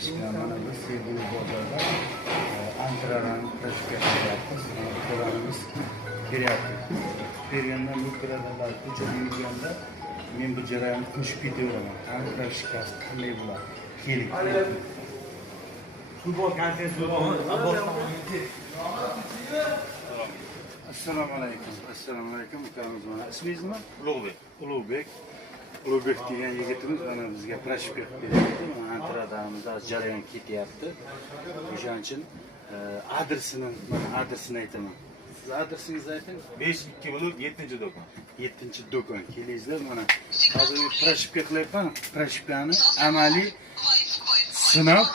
eshikdan mana biz sevgili bozorda antiralarni proshka qilyapmiz. Antiralarimiz beryapti. Bergandan bu kiradalar ko'chada yurganda men bu jarayonni qo'shib ketaveraman. Qani proshkasi qanday bo'ladi? Keling. Assalomu alaykum. Assalomu alaykum. İsmingiz nima? Ulug'bek. Ulug'bek. Ulug'bek degan yigitimiz mana bizga proshka qilib beryapti. Mana antiradamizda jarayon ketyapti. O'shaning uchun adresini aytaman. Siz adresingizni ayting. 5-2-7-do'kon. 7-do'kon. Kelingizlar mana hozir proshka qilyapman. Proshkani amaliy sinab